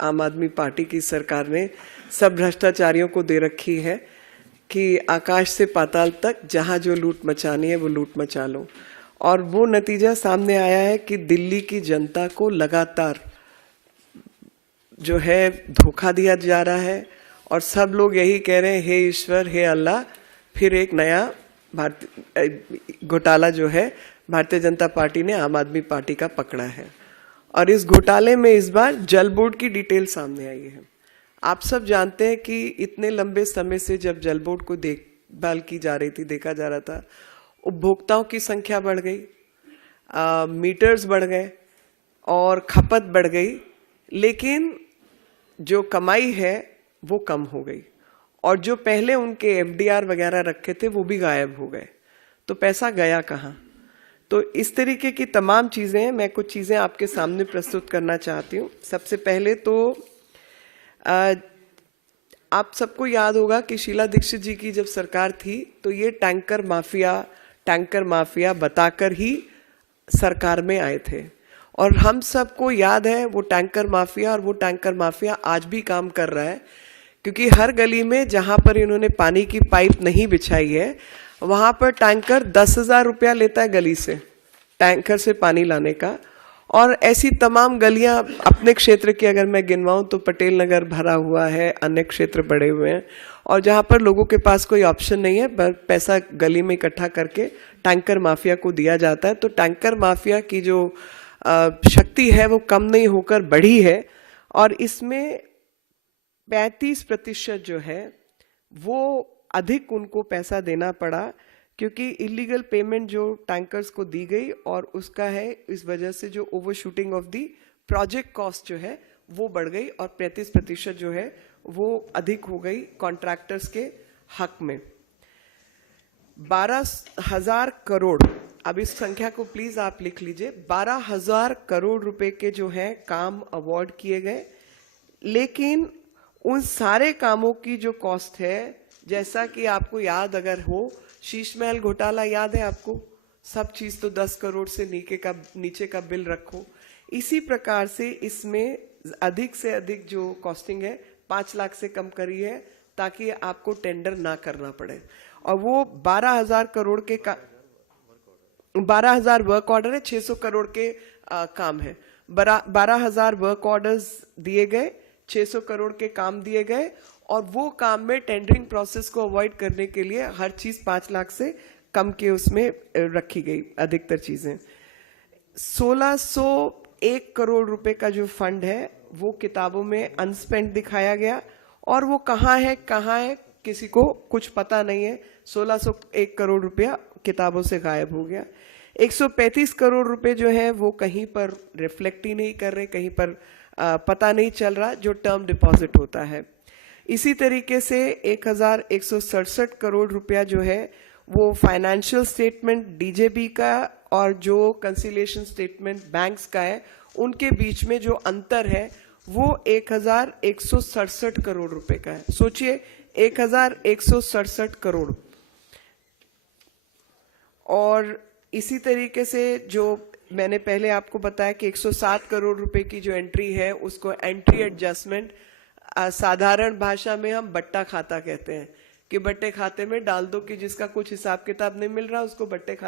आम आदमी पार्टी की सरकार ने सब भ्रष्टाचारियों को दे रखी है कि आकाश से पाताल तक जहां जो लूट मचानी है वो लूट मचा लो। और वो नतीजा सामने आया है कि दिल्ली की जनता को लगातार जो है धोखा दिया जा रहा है और सब लोग यही कह रहे हैं, हे ईश्वर, हे अल्लाह, फिर एक नया घोटाला जो है भारतीय जनता पार्टी ने आम आदमी पार्टी का पकड़ा है। और इस घोटाले में इस बार जल बोर्ड की डिटेल सामने आई है। आप सब जानते हैं कि इतने लंबे समय से जब जल बोर्ड को देखभाल की जा रही थी, देखा जा रहा था, उपभोक्ताओं की संख्या बढ़ गई, मीटर्स बढ़ गए और खपत बढ़ गई, लेकिन जो कमाई है वो कम हो गई और जो पहले उनके एफडीआर वगैरह रखे थे वो भी गायब हो गए। तो पैसा गया कहाँ? तो इस तरीके की तमाम चीज़ें, मैं कुछ चीज़ें आपके सामने प्रस्तुत करना चाहती हूँ। सबसे पहले तो आप सबको याद होगा कि शीला दीक्षित जी की जब सरकार थी तो ये टैंकर माफिया बताकर ही सरकार में आए थे और हम सबको याद है वो टैंकर माफिया, और वो टैंकर माफिया आज भी काम कर रहा है, क्योंकि हर गली में जहाँ पर इन्होंने पानी की पाइप नहीं बिछाई है वहाँ पर टैंकर 10,000 रुपया लेता है गली से, टैंकर से पानी लाने का। और ऐसी तमाम गलियां अपने क्षेत्र की अगर मैं गिनवाऊं तो पटेल नगर भरा हुआ है, अन्य क्षेत्र बड़े हुए हैं, और जहां पर लोगों के पास कोई ऑप्शन नहीं है, पैसा गली में इकट्ठा करके टैंकर माफिया को दिया जाता है। तो टैंकर माफिया की जो शक्ति है वो कम नहीं होकर बढ़ी है और इसमें 35% जो है वो अधिक उनको पैसा देना पड़ा, क्योंकि इलीगल पेमेंट जो टैंकर्स को दी गई और उसका है, इस वजह से जो over shooting of the project cost जो है वो बढ़ गई और 35% जो है वो अधिक हो गई कॉन्ट्रैक्टर्स के हक में। 12,000 करोड़, अब इस संख्या को प्लीज आप लिख लीजिए, 12,000 करोड़ रुपए के जो है काम अवार्ड किए गए, लेकिन उन सारे कामों की जो कॉस्ट है, जैसा कि आपको याद अगर हो, शीश महल घोटाला याद है आपको, सब चीज तो 10 करोड़ से नीचे का बिल रखो। इसी प्रकार से इसमें अधिक से अधिक जो कॉस्टिंग है 5 लाख से कम करी है ताकि आपको टेंडर ना करना पड़े। और वो 12,000 करोड़ के 12,000 वर्क ऑर्डर है, 600 करोड़ के काम है। 12,000 वर्क ऑर्डर्स दिए गए, 600 करोड़ के काम दिए गए और वो काम में टेंडरिंग प्रोसेस को अवॉइड करने के लिए हर चीज 5 लाख से कम के उसमें रखी गई अधिकतर चीजें। 1,601 करोड़ रुपए का जो फंड है वो किताबों में अनस्पेंड दिखाया गया और वो कहाँ है किसी को कुछ पता नहीं है। 1,601 करोड़ रुपया किताबों से गायब हो गया। 135 करोड़ रुपए जो है वो कहीं पर रिफ्लेक्ट ही नहीं कर रहे, कहीं पर पता नहीं चल रहा, जो टर्म डिपॉजिट होता है। इसी तरीके से 1,167 करोड़ रुपया जो है वो फाइनेंशियल स्टेटमेंट डीजेबी का और जो कंसिलिएशन स्टेटमेंट बैंक्स का है उनके बीच में जो अंतर है वो 1,167 करोड़ रुपए का है। सोचिए, 1,167 करोड़। और इसी तरीके से जो मैंने पहले आपको बताया कि 107 करोड़ रुपए की जो एंट्री है उसको एंट्री एडजस्टमेंट, साधारण भाषा में हम बट्टा खाता कहते हैं, कि बट्टे खाते में डाल दो कि जिसका कुछ हिसाब किताब नहीं मिल रहा उसको बट्टे खाता